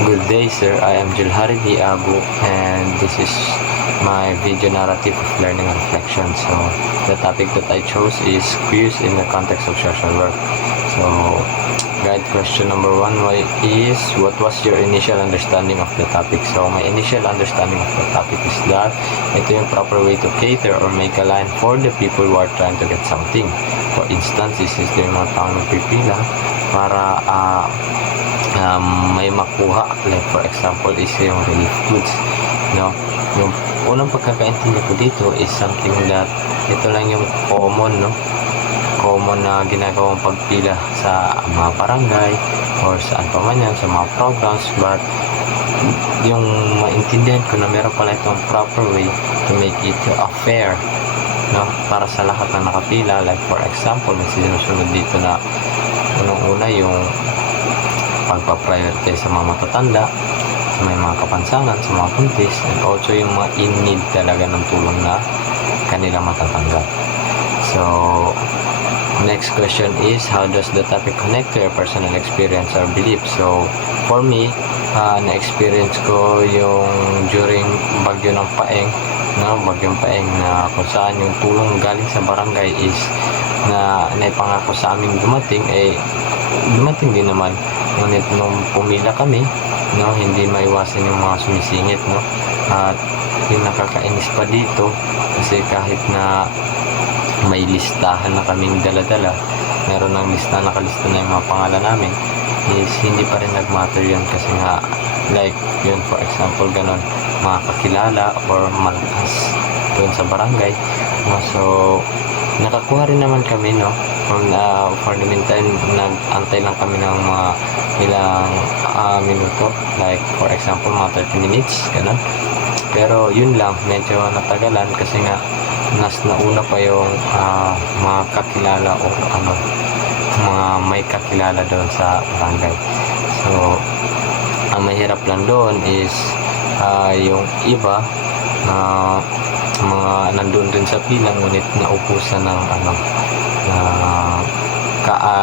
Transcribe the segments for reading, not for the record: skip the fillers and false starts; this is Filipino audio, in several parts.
Good day, sir. I am Julhari D. Abu, and this is my video narrative of learning and reflection. So, the topic that I chose is quiz in the context of social work. So, guide question number 1 is, what was your initial understanding of the topic? So, my initial understanding of the topic is that ito yung proper way to cater or make a line for the people who are trying to get something. For instance, this is yung mga taong nagpipila para may makuha, like for example is yung relief goods, no? Yung unang pagkakaintindi ko dito is something that ito lang yung common, no? Common na ginagawang pagpila sa mga barangay or saan pa man yan, sa mga programs, but yung maintindihan ko na meron pala itong proper way to make it a fair, no? Para sa lahat na nakapila, like for example, may sinusunod dito na unang-una yung pagpa-prioritize sa mga matatanda, sa may mga kapansanan, sa mga buntis, and also yung mga in-need talaga ng tulong na kanila matatanggap. So, next question is, how does the topic connect to your personal experience or belief? So, for me, na-experience ko yung during bagyo ng Paeng, no? Bagyong Paeng, na kung saan yung tulong galing sa barangay is na naipangako sa amin dumating din naman. Ngunit nung pumila kami, no, hindi maiwasan yung mga sumisingit, no? At yung nakakainis pa dito, kasi kahit na may listahan na kaming dala-dala, meron ng lista, nakalista na yung mga pangalan namin, is hindi pa rin nagmatter yun kasi nga, like yun for example, ganun, mga kakilala or malakas doon sa barangay, no? So nakakuha rin naman kami, no? For the meantime, nag-antay lang kami ng mga ilang minuto, like for example mga 30 minutes, ganun. Pero yun lang, medyo natagalan kasi nga nauna pa yung mga kakilala o mga may kakilala doon sa barangay. So ang mahirap lang doon is yung iba na mga nandun din sa pila, ngunit naupusan ng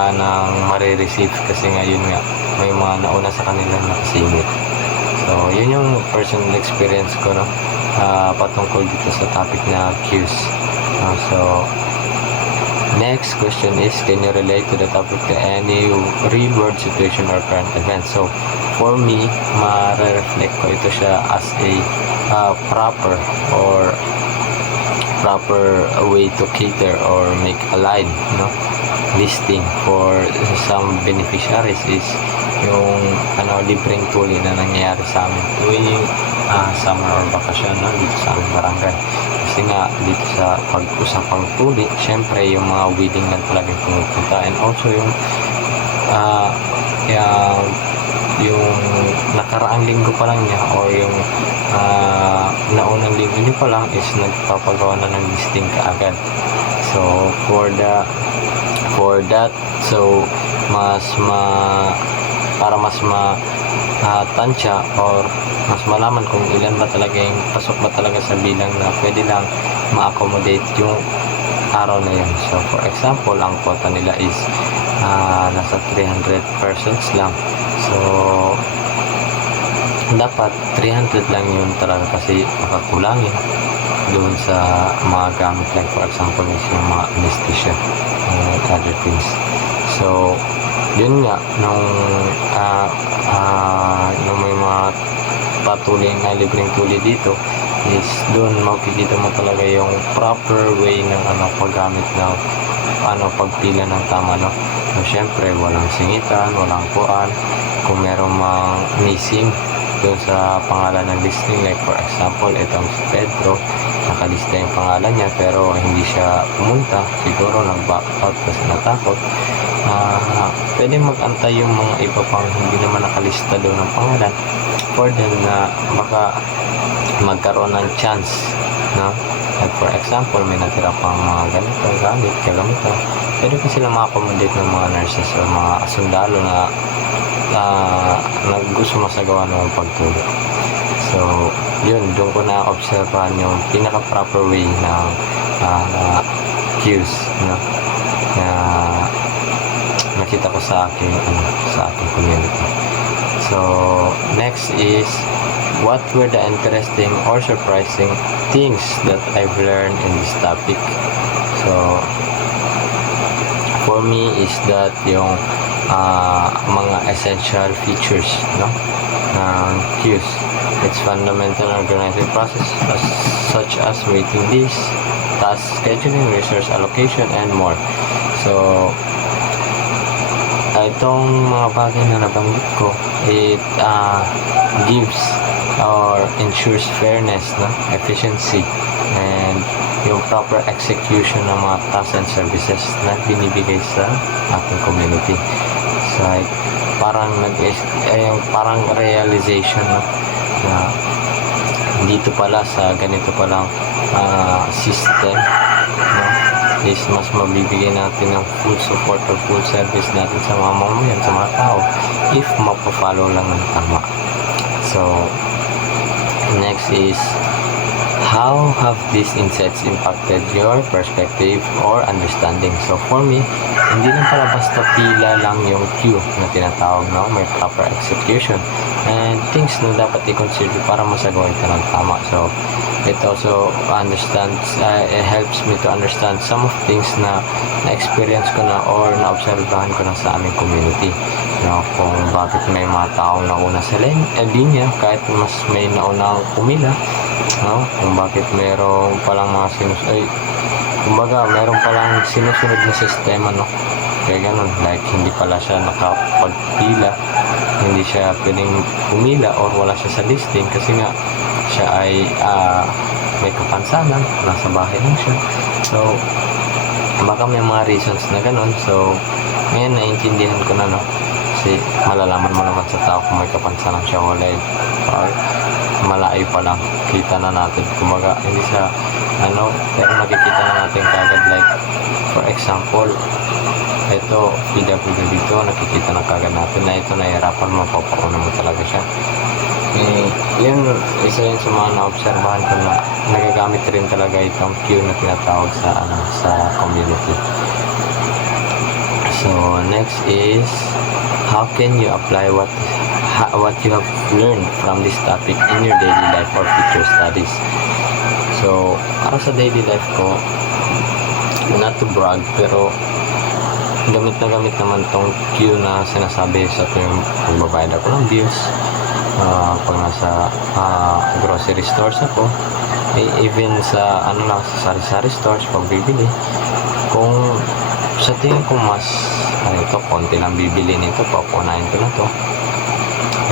ng marireceive kasi nga yun nga, may mga nauna sa kanila nakasingit. So yun yung personal experience ko, no? Patungkol dito sa topic na cues. So next question is, can you relate to the topic to any real world situation or current event? So for me, ma-reflect ko ito siya as a proper way to cater or make a line, no? Listing for some beneficiaries is yung libreng tuli na nangyayari sa amin tuwing summer or bakasyon, no? Dito sa aming barangay. Kasi nga dito sa pag-usapang tuli, syempre yung mga willing lang talagang pumupunta, and also yung nakaraang linggo pa lang niya or yung naunang linggo niya pa lang is nagpapagawa na ng listing kaagad. So for that, so para mas tansya or mas malaman kung ilan ba talaga yung pasok ba talaga sa bilang na pwede lang ma-accommodate yung araw na yun. So for example, ang quota nila is nasa 300 persons lang. So dapat 300 lang yun talaga kasi makakulangin doon sa mga gamit, like for example is yung mga anesthesia and other things. So yun nga, nung may mga patuloy na libreng tuli dito is doon makikita mo talaga yung proper way ng paggamit ng pagpila ng tama, no? So syempre walang singitan, walang kuan, kung meron mang missing doon sa pangalan ng listing, like for example itong si Pedro, nakalista yung pangalan niya pero hindi siya pumunta, siguro nag-back out kasi natakot, pwede mag-antay yung mga iba pang hindi naman nakalista doon ng pangalan for them na baka magkaroon ng chance, no? Like for example, may natira pang mga kagamito, pwede ko sila ma-accommodate ng mga nurses o mga sundalo na gusto masagawa ng pagtulog. So yun, doon ko na-observehan yung pinaka-proper way ng cues, no? Na nakita ko sa aking community. So, next is, what were the interesting or surprising things that I've learned in this topic? So, for me is that yung mga essential features, no, ng queues. Its fundamental organizing process such as waiting lists, task scheduling, resource allocation, and more. So, itong mga bagay na nabanggit ko, it gives or ensures fairness, no, efficiency, and yung proper execution ng mga tasks and services na binibigay sa ating community. So, like, parang parang realization, no, na dito pala sa ganito palang system, no, is mas mabibigay natin ng full support or full service natin sa mga mamamayan, sa mga tao, if mapafollow lang ng tama. So, next is, how have these insights impacted your perspective or understanding? So, for me, hindi lang pala basta pila lang yung queue na tinatawag, no? May proper execution and things na dapat i-consider para masagawa ito ng tama. So, it also it helps me to understand some of things na na-experience ko na or na-obserbahan ko na sa aming community. No, kung bakit may mga taong nauna sa linya kahit mas may naunang pumila, no? Kung bakit mayroong palang mga mayroong palang sinusunod na sistema, no? Kaya ganun, like hindi pala siya nakapagpila, hindi siya pwedeng pumila or wala siya sa listing kasi nga siya ay may kapansanan, nasa bahay lang siya. So, baka may mga reasons na ganun. So, ngayon naiintindihan ko na, no? Kasi malalaman mo naman sa tao kung may kapansanan siya wala, or malayo pa lang, kita na natin. Kumaga, hindi siya, pero nakikita na natin kagad, like, for example, ito, PWD dito, nakikita na kagad natin na ito nahihirapan, mapapauna mo talaga siya. Yun, isa yun sa mga na-obserbahan ko na nagagamit rin talaga itong queue na tinatawag sa community. So, next is, how can you apply what you have learned from this topic in your daily life or future studies? So, para sa daily life ko, not to brag, pero gamit naman tong queue na sinasabi sa tuwing magbabayad ako ng bills, pag nasa grocery stores ako, even sa sa sari-sari stores, pag bibili, kung sa tingin ko mas ito, konti lang bibili nito, papunahin ko na to.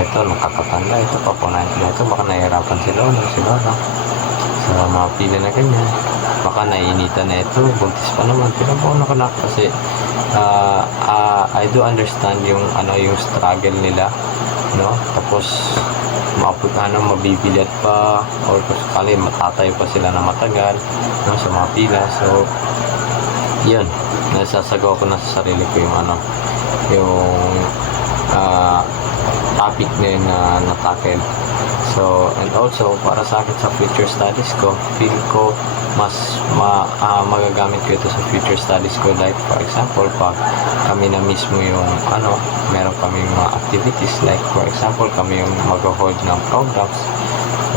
Ito, nakakatanda, ito, papunahin ko na ito, baka nahihirapan sila sa mga pila na ganyan, baka naiinitan na ito, buntis pa naman, pinapauna ko na kasi I do understand yung struggle nila, no? Tapos mabibilat pa or sakali matatayo pa sila na matagal, no, sa mga pila. So, yun, nasasagawa ko na sa sarili ko yung topic na yun na natakil. So, and also, para sa akin sa future studies ko, feel ko mas magagamit ko ito sa future studies ko. Like, for example, pag kami na mismo yung meron kami mga activities, like, for example, kami yung mag-hold ng programs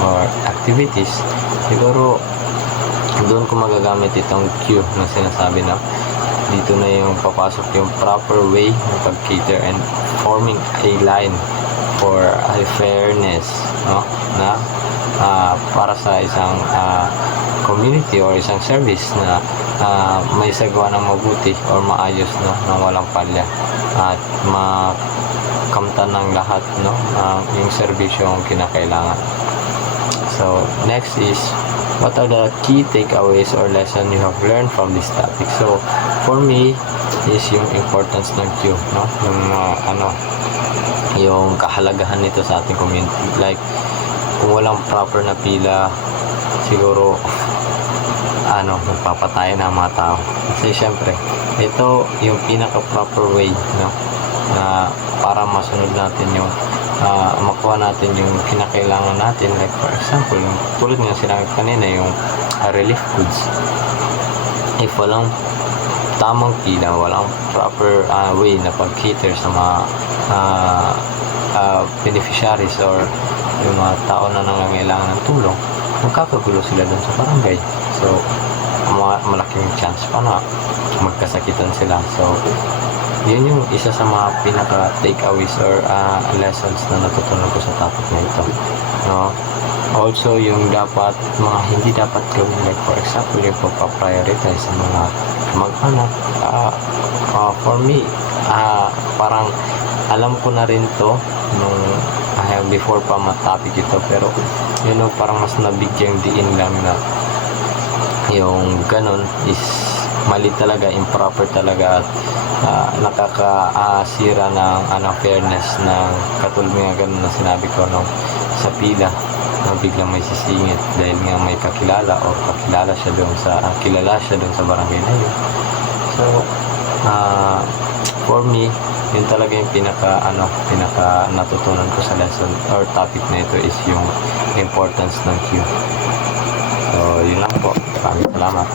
or activities, siguro, doon ko magagamit itong queue na sinasabi na dito na yung papasok yung proper way ng pag-cater and forming a line for a fairness, no, na para sa isang community or isang service na may sagawa ng mabuti or maayos, no, nang walang palya at makamtan ng lahat, no, yung serbisyong kinakailangan. So, next is, what are the key takeaways or lesson you have learned from this topic? So, for me, is yung importance ng queue, no? Yung kahalagahan nito sa ating community. Like, kung walang proper na pila, siguro, magpapatay na ang mga tao. Kasi, syempre, ito yung pinaka-proper way, no? Na para masunod natin yung makuha natin yung kinakailangan natin, like for example yung tulad nga sinabi kanina yung relief goods. If walang tamang pila, walang proper way na pag-cater sa mga beneficiaries or yung mga tao na nangangailangan ng tulong, magkakagulo sila dun sa barangay. So, malaking chance pa na magkasakitan sila. So, yun yung isa sa mga pinaka takeaways or lessons na natutunan ko sa topic na ito, no? Also, yung mga hindi dapat gawin, like for example, yung pagpa-prioritize sa mga mag-anak. For me, parang alam ko na rin to nung before pa ma-topic ito, pero parang mas nabigyang diin lang na yung ganun is mali talaga, improper talaga, at nakakasira ng fairness ng katulad nga ganun na sinabi ko sa pila na biglang may sisingit dahil nga may kakilala o kilala siya doon sa barangay na yun. So for me, yun talaga yung pinaka natutunan ko sa lesson or topic na ito is yung importance ng queue. So yun lang po, maraming salamat.